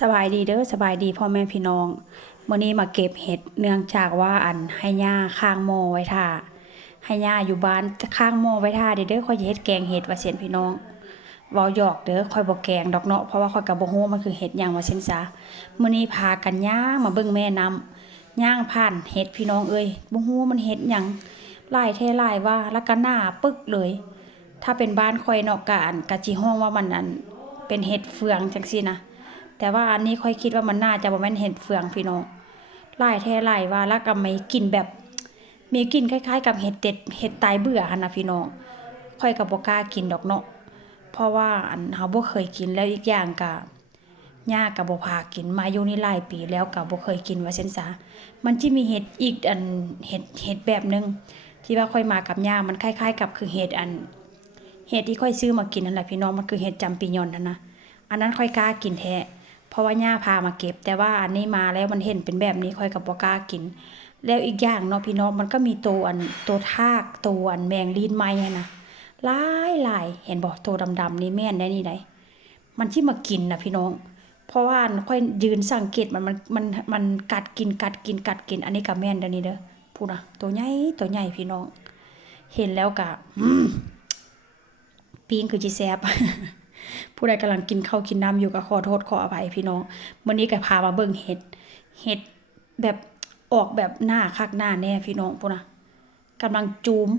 สบายดีเด้อสบายดีพ่อแม่พี่น้องมื้อนี้มาเก็บเห็ดเนื่องจากว่าให้ย่าข้างหม้อไว้ท่าให้ย่าอยู่บ้านข้างหม้อไว้ท่าเด้อค่อยสิเฮ็ดแกงเห็ดว่าเซียนพี่น้องเว้าหยอกเด้อค่อยบ่แกงดอกเนาะเพราะว่าค่อยก็บ่ฮู้มันคือเห็ดหยังว่าเซียนซะมื้อนี้พากันย่างมาเบิ่งแม่น้ำย่างผ่านเห็ดพี่น้องเอ้ยบ่ฮู้มันเห็ดหยังหลายแท้หลายว่าแล้วก็หน้าปึกเลย ถ้าเป็นบ้านค่อยเนาะก็สิฮ้องว่ามันเป็นเห็ดเฟืองจังซี่นะ แต่ว่าอันนี้ค่อยคิดว่ามันน่าจะบ่แม่นเห็ดเฟืองพี่น้องหลายแท้หลายว่าแล้วก็มีกลิ่นแบบมีกลิ่นคล้ายๆกับเห็ดเต็ดเห็ดตายเบื่อหั่นน่ะพี่น้องค่อยก็บ่กล้ากินดอกเนาะเพราะว่าเฮาบ่เคยกินแล้วอีกอย่างก็ย่าก็บ่พากินมาอยู่นี่หลายปีแล้วก็บ่เคยกินว่าซั่นซะมันสิมีเห็ดอีกเห็ดแบบนึงที่ว่าค่อยมากับย่ามันคล้ายๆกับคือเห็ดที่ค่อยซื้อมากินนั่นแหละพี่น้องมันคือเห็ดจำปีญอนนั่นนะอันนั้นค่อยกล้ากินแท้เพราะว่าย่าพามาเก็บแต่ว่าอันนี้มาแล้วมันเห็นเป็นแบบนี้ค่อยก็บ่กล้ากินแล้วอีกอย่างเนาะพี่น้องมันก็มีตัวทากตัวแมงลีนไหม้นะหลายเห็นบ่ตัวดำๆนี่แม่นได้นี่ไดมันสิมากินน่ะพี่น้องเพราะว่าค่อยยืนสังเกตมันกัดกินอันนี้ก็แม่นเด้อนี่เด้อพูดนะตัวใหญ่พี่น้องเห็นแล้วก็ปิ้งคือสิแซ่บ ผู้ใดกำลังกินข้าวกินน้ำอยู่ก็ขอโทษขออภัยพี่น้องมื้อนี้ก็พามาเบิ่งเห็ดแบบออกแบบหน้าคักหน้าแน่พี่น้องพุ่นน่ะกำลังจูม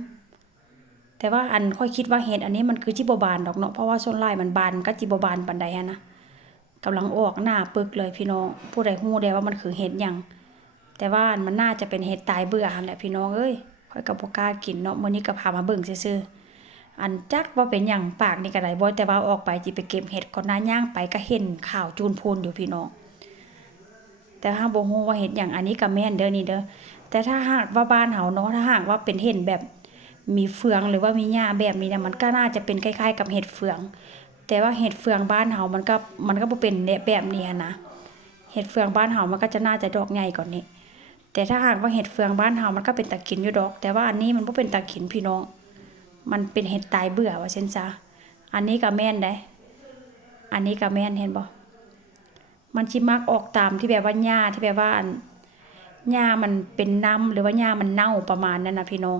แต่ว่าค่อยคิดว่าเห็ดอันนี้มันคือจิบ่บานดอกเนาะเพราะว่าส่วนหลายมันบานก็จิบ่บานปานใดหันนะกำลังออกหน้าปึกเลยพี่น้องผู้ใดฮู้ได้ว่ามันคือเห็ดหยังแต่ว่ามันน่าจะเป็นเห็ดตายเบื่อหั่นแหละพี่น้องเอ้ยข้อยก็บ่กล้ากินเนาะมื้อนี้ก็พามาเบิ่งซื่อๆจักว่าเป็นหยังปากนี่ก็ได้บ่แต่ว่าออกไปสิไปเก็บเห็ดก่อนหน้าย่างไปก็เห็นขาวจูนพูนอยู่พี่น้องแต่ถ้าบ่ฮู้ว่าเห็ดหยังอันนี้ก็แม่นเด้อนี่เด้อแต่ถ้าหากว่าบ้านเฮาเนาะถ้าหากว่าเป็นเห็ดแบบมีเฟืองหรือว่ามีหญ้าแบบนี้เนี่ยมันก็น่าจะเป็นคล้ายๆกับเห็ดเฟืองแต่ว่าเห็ดเฟืองบ้านเฮามันก็บ่เป็นแบบนี้นะเห็ดเฟืองบ้านเฮามันก็จะน่าจะดอกใหญ่กว่านี้แต่ถ้าหากว่าเห็ดเฟืองบ้านเฮามันก็เป็นตากินอยู่ดอกแต่ว่าอันนี้มันบ่เป็นตากินพี่น้องมันเป็นเห็ดตายเบื่อว่าซั่นซะอันนี้ก็แม่นได้อันนี้ก็แม่นเห็นบ่มันสิมักออกตามที่แบบว่าหญ้าที่แบบว่าหญ้ามันเป็นน้ำหรือว่าหญ้ามันเน่าประมาณนั้นนะพี่น้อง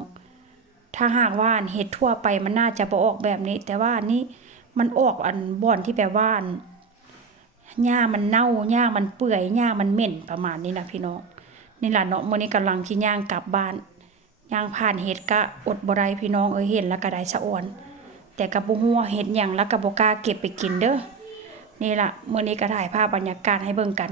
ถ้าหากว่าเห็ดทั่วไปมันน่าจะบ่ออกแบบนี้แต่ว่าอันนี้มันออกบ่อนที่แบบว่าหญ้ามันเน่าหญ้ามันเปื่อยหญ้ามันเหม็นประมาณนี้นะพี่น้องนี่ล่ะเนาะมื้อนี้กำลังสิย่างกลับบ้านย่างผ่านเห็ดก็อดบ่ได้พี่น้องเห็นแล้วก็ได้สะอ่อนแต่ก็บ่ฮู้ว่าเห็ดหยังแล้วก็บ่กล้าเก็บไปกินเด้อนี่ล่ะมื้อนี้ก็ถ่ายภาพบรรยากาศให้เบิ่งกัน